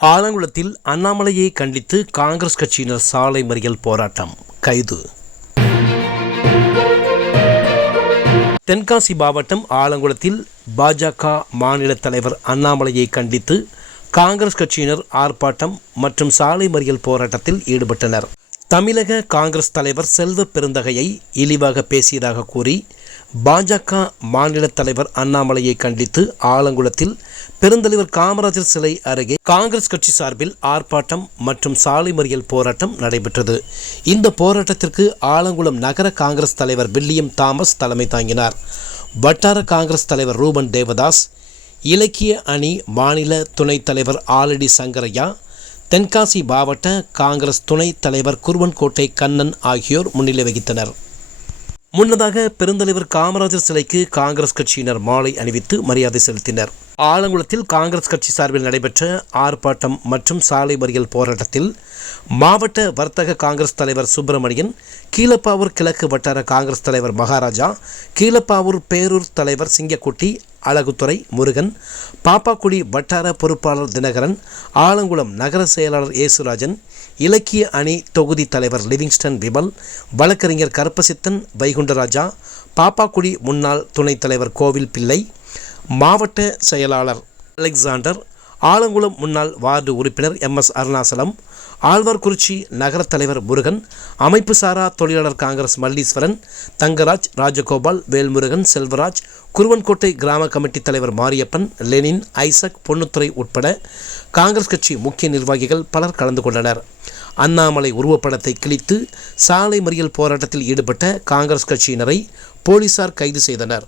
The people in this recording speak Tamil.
ஆலங்குளத்தில் அண்ணாமலையை கண்டித்து காங்கிரஸ் கட்சியினர் சாலை மறியல் போராட்டம். கைது. தென்காசி மாவட்டம் ஆலங்குளத்தில் பாஜக மாநில தலைவர் அண்ணாமலையை கண்டித்து காங்கிரஸ் கட்சியினர் ஆர்ப்பாட்டம் மற்றும் சாலை மறியல் போராட்டத்தில் ஈடுபட்டனர். தமிழக காங்கிரஸ் தலைவர் செல்வ பெருந்தகையை இழிவாக பேசியதாக கூறி பாஜக மாநில தலைவர் அண்ணாமலையை கண்டித்து ஆலங்குளத்தில் பெருந்தலைவர் காமராஜர் சிலை அருகே காங்கிரஸ் கட்சி சார்பில் ஆர்ப்பாட்டம் மற்றும் சாலை மறியல் போராட்டம் நடைபெற்றது. இந்த போராட்டத்திற்கு ஆலங்குளம் நகர காங்கிரஸ் தலைவர் வில்லியம் தாமஸ் தலைமை தாங்கினார். வட்டார காங்கிரஸ் தலைவர் ரூபன் தேவதாஸ் இலக்கிய அணி மாநில துணைத் தலைவர் ஆலடி சங்கரையா தென்காசி மாவட்ட காங்கிரஸ் துணைத் தலைவர் குருவன்கோட்டை கண்ணன் ஆகியோர் முன்னிலை வகித்தனர். முன்னதாக பெருந்தலைவர் காமராஜர் சிலைக்கு காங்கிரஸ் கட்சியினர் மாலை அணிவித்து மரியாதை செலுத்தினர். ஆலங்குளத்தில் காங்கிரஸ் கட்சி சார்பில் நடைபெற்ற ஆர்ப்பாட்டம் மற்றும் சாலை மறியல் போராட்டத்தில் மாவட்ட வர்த்தக காங்கிரஸ் தலைவர் சுப்பிரமணியன் கீழப்பாவூர் கிழக்கு வட்டார காங்கிரஸ் தலைவர் மகாராஜா கீழப்பாவூர் பேரூர் தலைவர் சிங்கக்குட்டி அழகுத்துறை முருகன் பாப்பாக்குடி வட்டார பொறுப்பாளர் தினகரன் ஆலங்குளம் நகர செயலாளர் ஏசுராஜன் இலக்கிய அணி தொகுதி தலைவர் லிவிங்ஸ்டன் விமல் வழக்கறிஞர் கருப்பசித்தன் வைகுண்டராஜா பாப்பாக்குடி முன்னாள் துணைத் தலைவர் கோவில் பிள்ளை மாவட்ட செயலாளர் அலெக்சாண்டர் ஆலங்குளம் முன்னாள் வார்டு உறுப்பினர் எம் எஸ் அருணாசலம் ஆழ்வார்குறிச்சி நகரத் தலைவர் முருகன் அமைப்பு சாரா தொழிலாளர் காங்கிரஸ் மல்லீஸ்வரன் தங்கராஜ் ராஜகோபால் வேல்முருகன் செல்வராஜ் குருவன்கோட்டை கிராம கமிட்டி தலைவர் மாரியப்பன் லெனின் ஐசக் பொன்னுத்துறை உட்பட காங்கிரஸ் கட்சி முக்கிய நிர்வாகிகள் பலர் கலந்து கொண்டனர். அண்ணாமலை உருவப்படத்தை கிழித்து சாலை மறியல் போராட்டத்தில் ஈடுபட்ட காங்கிரஸ் கட்சியினரை போலீசார் கைது செய்தனர்.